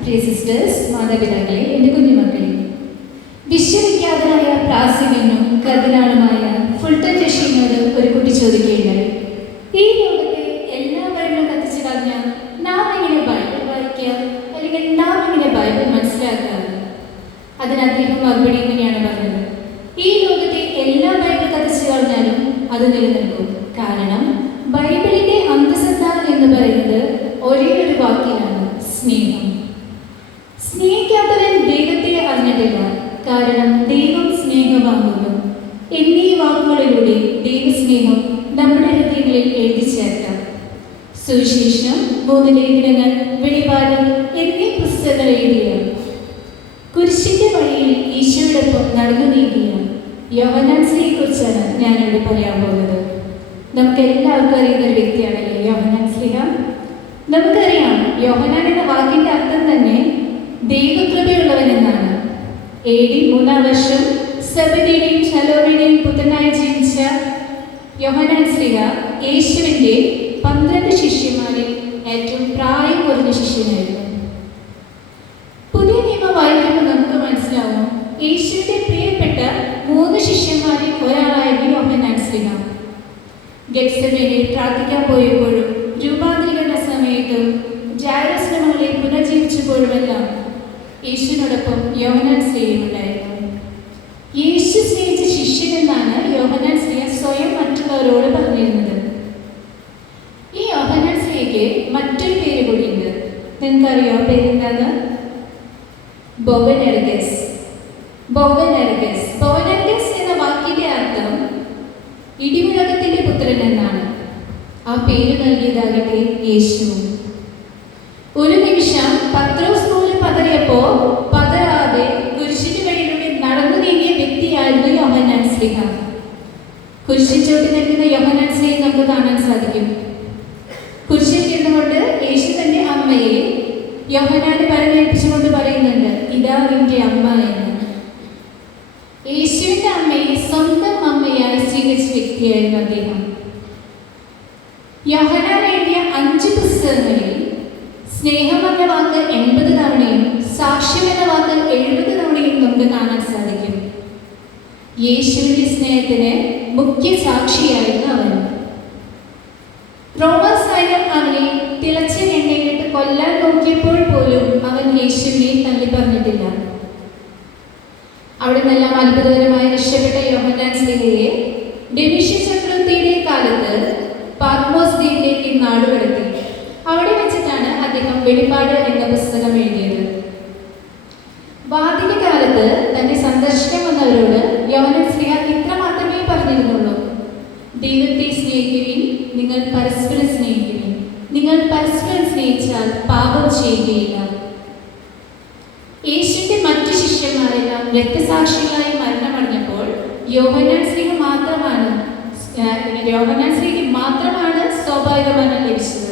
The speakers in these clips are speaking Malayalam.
പ്രിയ സിസ്റ്റേഴ്സ് വിശ്വവിഖ്യാതനായ പ്രാസികനും കർദിനാളുമായ ഫുൾട്ടൻ ജഷീനോട് ഒരു കുട്ടി ചോദിക്കുകയുണ്ടായി ഈ ലോകത്തെ എല്ലാ ബൈബിളും കത്തിച്ചു കളഞ്ഞാൽ നാം എങ്ങനെ ബൈബിൾ വായിക്കുക അല്ലെങ്കിൽ നാം എങ്ങനെ ബൈബിൾ മനസ്സിലാക്കുക അതിന് അദ്ദേഹം മറുപടി ഇങ്ങനെയാണ് പറയുന്നത് ഈ ലോകത്തെ എല്ലാ ബൈബിൾ കത്തിച്ചു കളഞ്ഞാലും അത് നിലനിൽക്കും. കാരണം ബൈബിളിന്റെ അന്തസന്താനം എന്ന് പറയുന്നത് ഒരേ ഒരു വാക്കിലാണ് സ്നേഹം. സ്നേഹിക്കാത്തവൻ ദൈവത്തെ അറിഞ്ഞിട്ടില്ല. കാരണം ദൈവം സ്നേഹമാകുന്നു എന്നീ വാക്കുകളിലൂടെ ദൈവസ്നേഹം നമ്മുടെ ഹൃദയങ്ങളിൽ എഴുതി ചേർക്കാം. സുവിശേഷം മൂന്ന് ലേഖനങ്ങൾ വെളിപാട് എന്നീ പുസ്തകങ്ങൾ എഴുതിയ കുരിശിന്റെ വഴിയിൽ ഈശോയോടൊപ്പം നടന്നു നീങ്ങിയ യോഹനാൻസിനെ കുറിച്ചാണ് ഞാനിവിടെ പറയാൻ പോകുന്നത്. നമുക്ക് എല്ലാവർക്കും അറിയുന്ന ഒരു വ്യക്തിയാണല്ലേ യോഹനാൻ സ്ലിഹ നമുക്കറിയാം യോഹനാൻ എന്ന വാക്കിന്റെ അർത്ഥം തന്നെ ദൈവകൃപയുള്ളവൻ എന്നാണ്. എ ഡി മൂന്നാം വർഷം സബിനെയും ശലോമിയുടെയും പുത്രനായി ജനിച്ച യോഹനാൻ സ്ലിഹ യേശുവിന്റെ പന്ത്രണ്ട് ശിഷ്യന്മാരിൽ ഏറ്റവും പ്രായം കുറഞ്ഞ ശിഷ്യനായിരുന്നു പുതിയ നിയമം വായിക്കുമ്പോൾ നമുക്ക് മനസ്സിലാവും യേശുവിന്റെ പ്രിയപ്പെട്ട മൂന്ന് ശിഷ്യന്മാരിൽ ഒരാളായിരുന്നു സ്ലിഹ ഗെറ്റ്സമേനിൽ പ്രാർത്ഥിക്കാൻ പോയപ്പോഴും രൂപാന്തരീകരണ സമയത്തും മകളെ പുനർജീവിച്ചപ്പോഴുമെല്ലാം യേശുവിനോടൊപ്പം യോഹനാൻ സ്ലിഹയും ഉണ്ടായിരുന്നു. യേശു സ്നേഹിച്ച ശിഷ്യൻ എന്നാണ് യോഹനാൻ സ്ലിഹ സ്വയം മറ്റുള്ളവരോട് പറഞ്ഞിരുന്നത്. ഈ യോഹനാൻ സ്ലിഹയ്ക്ക് മറ്റൊരു പേര് കൂടിയുണ്ട് നിങ്ങൾക്കറിയോ പേരെന്താണ്? ബൊബനെർഗസ് ബൊബനെർഗസ് ബൊബനെർഗസ് എന്ന വാക്കിന്റെ അർത്ഥം ഇടിമുഴക്കത്തിന്റെ പുത്രൻ എന്നാണ്. ആ പേര് നൽകിയതാകട്ടെ യേശു. ഒരു നിമിഷം പത്രോസ് നൂൽ പതറിയപ്പോ പതരാതെ കുരിശിന് വഴിയിലൂടെ നടന്നു നീങ്ങിയ വ്യക്തിയായിരുന്നു യോഹനാൻ സ്ലിഹ കുരിശിൽ ചോട്ടി നിൽക്കുന്ന യോഹനാൻ സ്ലിഹ നമുക്ക് കാണാൻ സാധിക്കും. കുരിശിൽ നിന്നുകൊണ്ട് യേശു തന്റെ അമ്മയെ യോഹനാന് പരമേൽപ്പിച്ചുകൊണ്ട് പറയുന്നുണ്ട് ഇതാ നിന്റെ അമ്മ എന്ന്. യേശുവിന്റെ അമ്മയെ സ്വന്തം അമ്മയായി സ്വീകരിച്ച വ്യക്തിയായിരുന്നു അദ്ദേഹം. യോഹനാൻ എഴുതിയ അഞ്ച് പുസ്തകങ്ങളിൽ സ്നേഹം എന്ന വാക്ക് എൺപത് തവണയും സാക്ഷ്യം എന്ന വാക്ക് എഴുപത് തവണയും നമുക്ക് കാണാൻ സാധിക്കും. യേശുവിന്റെ സ്നേഹത്തിന് മുഖ്യ സാക്ഷിയായിരുന്നു അവൻ. റോമൻ സൈന്യം അവനെ തിളച്ച എണ്ണയിലിട്ട് കൊല്ലാൻ നോക്കിയപ്പോൾ പോലും അവിടെ നിന്നെല്ലാം അത്ഭുതകരമായി രക്ഷപ്പെട്ട യോഹന്നാൻ സ്ലിഹയെ ഡെമിഷ്യ ചക്രവർത്തിയുടെ കാലത്ത് പാർമോസ് ദ്വീപിലേക്ക് നാടുകടത്തി. അവിടെ വെച്ചിട്ടാണ് അദ്ദേഹം വെളിപ്പാട് എന്ന പുസ്തകം എഴുതിയത്. വാദിക കാലത്ത് തന്നെ സന്ദർശനം വന്നവരോട് യോഹനൻ സ്ലിഹ ഇത്ര മാത്രമേ പറഞ്ഞിരുന്നുള്ളൂ. ദൈവത്തെ സ്നേഹിക്കുവിൻ നിങ്ങൾ പരസ്പരം സ്നേഹിക്കുവിൻ. നിങ്ങൾ പരസ്പരം സ്നേഹിച്ചാൽ പാപം ചെയ്യുകയില്ല യേശുവിന്റെ മറ്റു ശിഷ്യന്മാരെല്ലാം രക്തസാക്ഷികളായി മരണമടഞ്ഞപ്പോൾ യോഹന്നാൻ സ്ത്രീക്ക് മാത്രമാണ് യോഹന്നാൻ സ്ത്രീക്ക് മാത്രമാണ് സ്വാഭാവിക മരണം ലഭിച്ചത്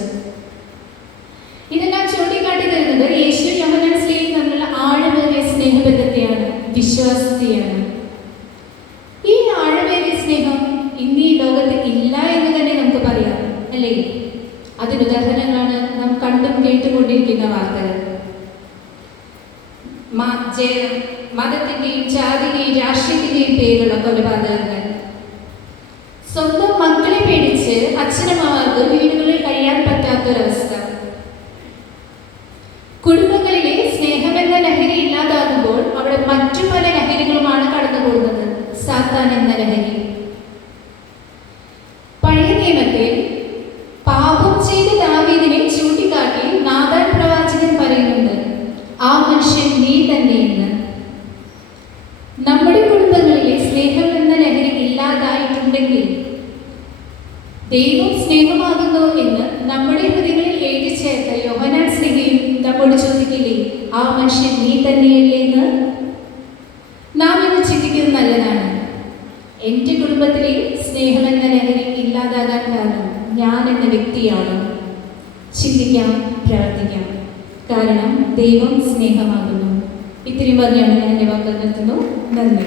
ഇതെല്ലാം ചൂണ്ടിക്കാട്ടി തരുന്നത് യേശു യോഹന്നാൻ സ്ത്രീയും തമ്മിലുള്ള ആഴമേറിയ സ്നേഹബന്ധത്തെയാണ് വിശ്വാസത്തെയാണ് ഈ ആഴമേറിയ സ്നേഹം ഇന്ന് ഈ ലോകത്ത് ഇല്ല എന്ന് തന്നെ നമുക്ക് പറയാം അല്ലേ അതിന് ഉദാഹരണങ്ങളാണ് നാം കണ്ടും കേട്ടുകൊണ്ടിരിക്കുന്ന വാർത്തകൾ മ- ജെ- മതത്തിന്റെയും ജാതിന്റെയും രാഷ്ട്രീയത്തിന്റെയും പേരിലുള്ള കൊലപാതകങ്ങൾ സ്വന്തം മക്കളെ പേടിച്ച് അച്ഛനമ്മമാർക്ക് വീടുകളിൽ കഴിയാൻ പറ്റാത്തൊരവസ്ഥ. കുടുംബങ്ങളിലെ സ്നേഹമെന്ന ലഹരി ഇല്ലാതാകുമ്പോൾ അവിടെ മറ്റു പല ലഹരികളുമാണ് കടന്നു പോകുന്നത് സാത്താൻ എന്ന ലഹരി. ആ മനുഷ്യൻ നീ തന്നെയെന്ന് നമ്മുടെ കുടുംബങ്ങളിലെ സ്നേഹം എന്ന ലഹരി ഇല്ലാതായിട്ടുണ്ടെങ്കിൽ ദൈവം സ്നേഹമാകുന്നു എന്ന് നമ്മുടെ ഹൃദയങ്ങളിൽ എഴുതി ചേർത്ത യോഹനാൻ സ്നേഹയും നമ്മോട് ചോദിക്കില്ലേ ആ മനുഷ്യൻ നീ തന്നെയല്ലേന്ന് നാം ഇന്ന് ചിന്തിക്കുന്നത് നല്ലതാണ്. എന്റെ കുടുംബത്തിലെ സ്നേഹം എന്ന ലഹരി ഇല്ലാതാകാൻ കാരണം ഞാൻ എന്ന വ്യക്തിയാണ്. ചിന്തിക്കാം. കാരണം ദൈവം സ്നേഹമാകുന്നു. ഇത്രയും പറഞ്ഞാണ് ഞാൻ എന്റെ വാക്കുകൾ നിർത്തുന്നു. നന്ദി.